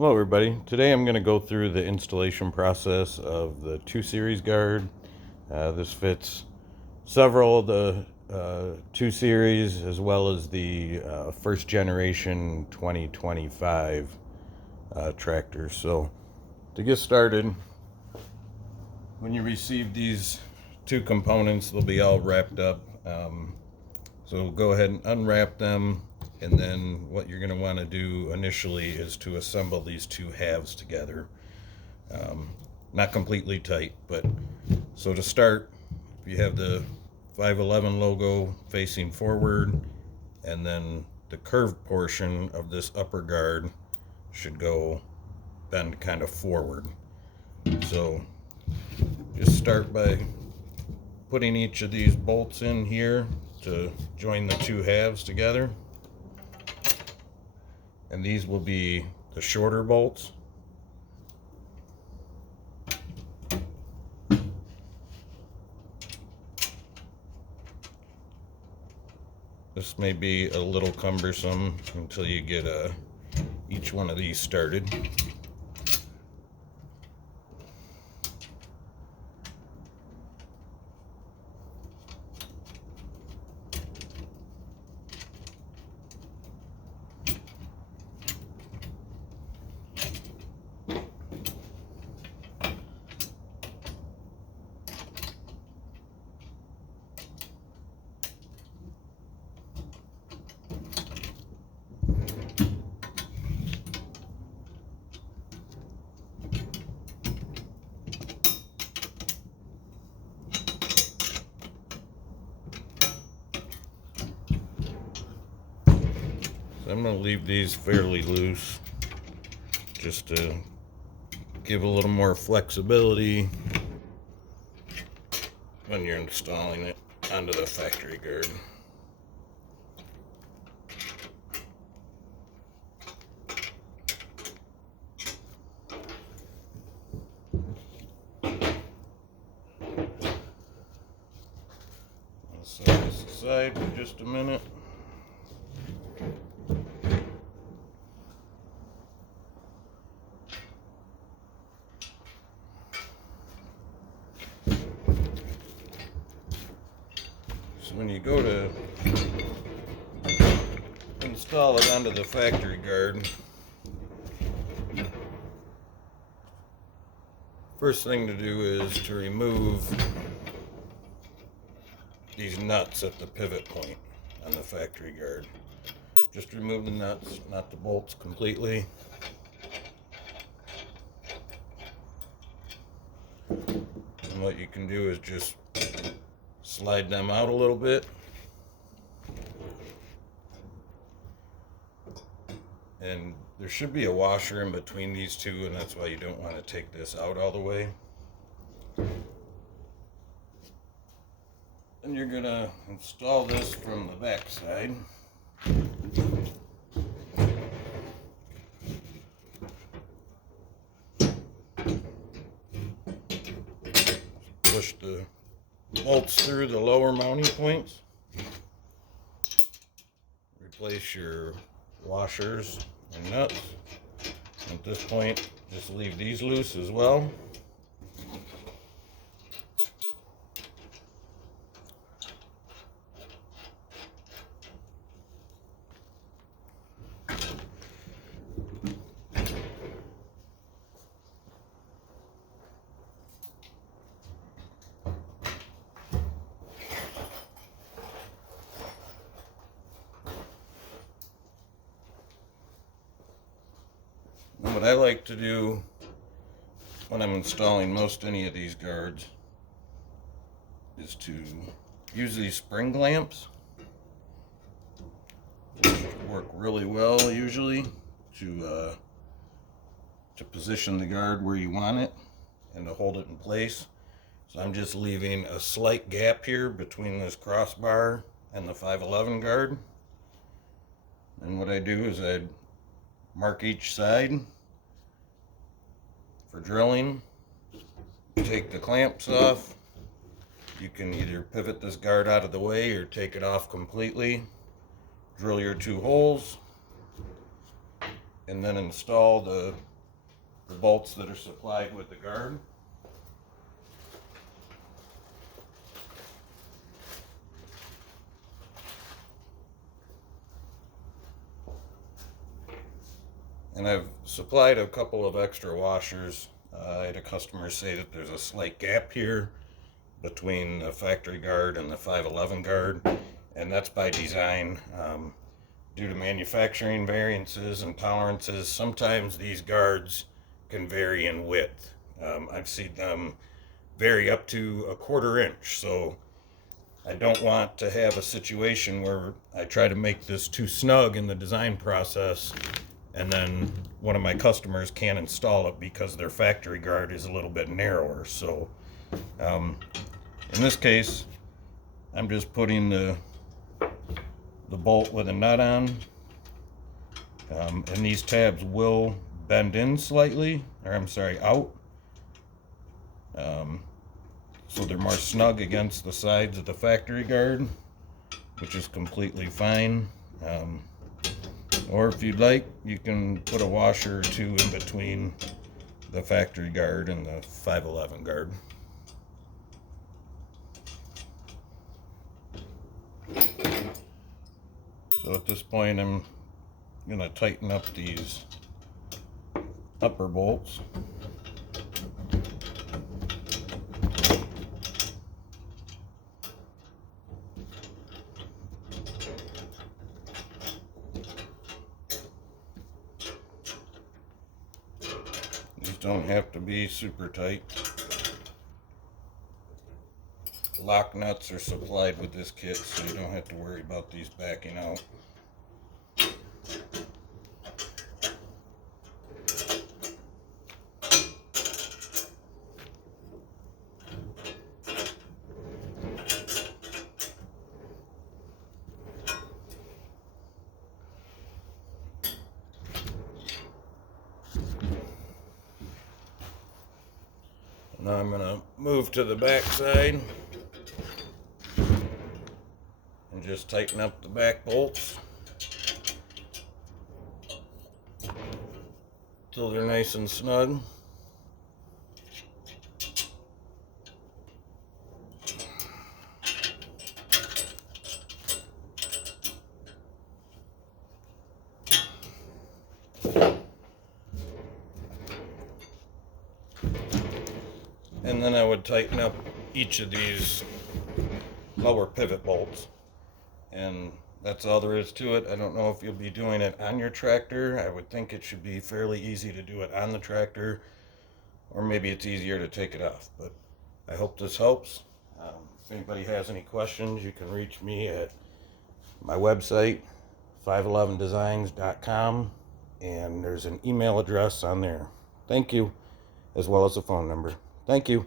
Hello everybody. Today I'm going to go through the installation process of the 2 Series guard. This fits several of the 2 Series as well as the first generation 2025 tractors. So to get started, when you receive these 2 components, they'll be all wrapped up. So go ahead and unwrap them. And then what you're going to want to do initially is to assemble these 2 halves together. Not completely tight, but so to start, you have the 511 logo facing forward, and then the curved portion of this upper guard should go bend kind of forward. So just start by putting each of these bolts in here to join the 2 halves together. And these will be the shorter bolts. This may be a little cumbersome until you get each one of these started. I'm going to leave these fairly loose just to give a little more flexibility when you're installing it onto the factory guard. I'll set this aside for just a minute. So when you go to install it onto the factory guard, first thing to do is to remove these nuts at the pivot point on the factory guard. Just remove the nuts, not the bolts completely. And what you can do is just slide them out a little bit. And there should be a washer in between these 2, and that's why you don't want to take this out all the way. And you're going to install this from the back side. Push the bolts through the lower mounting points. Replace your washers and nuts. At this point, just leave these loose as well. And what I like to do when I'm installing most any of these guards is to use these spring clamps, which work really well usually to position the guard where you want it and to hold it in place. So I'm just leaving a slight gap here between this crossbar and the 511 guard. And what I do is I mark each side for drilling, take the clamps off. You can either pivot this guard out of the way or take it off completely, drill your 2 holes, and then install the the bolts that are supplied with the guard. And I've supplied a couple of extra washers. I had a customer say that there's a slight gap here between the factory guard and the 511 guard, and that's by design. Due to manufacturing variances and tolerances, sometimes these guards can vary in width. I've seen them vary up to a 1/4 inch, so I don't want to have a situation where I try to make this too snug in the design process and then one of my customers can't install it because their factory guard is a little bit narrower. So in this case, I'm just putting the bolt with a nut on, and these tabs will bend in slightly, or I'm sorry, out, so they're more snug against the sides of the factory guard, which is completely fine. Or if you'd like, you can put a washer or two in between the factory guard and the 511 guard. So at this point, I'm going to tighten up these upper bolts. These don't have to be super tight. Lock nuts are supplied with this kit, so you don't have to worry about these backing out. Now I'm going to move to the back side and just tighten up the back bolts till they're nice and snug. And then I would tighten up each of these lower pivot bolts. And that's all there is to it. I don't know if you'll be doing it on your tractor. I would think it should be fairly easy to do it on the tractor, or maybe it's easier to take it off. But I hope this helps. If anybody has any questions, you can reach me at my website, 511designs.com, and there's an email address on there. Thank you, as well as a phone number. Thank you.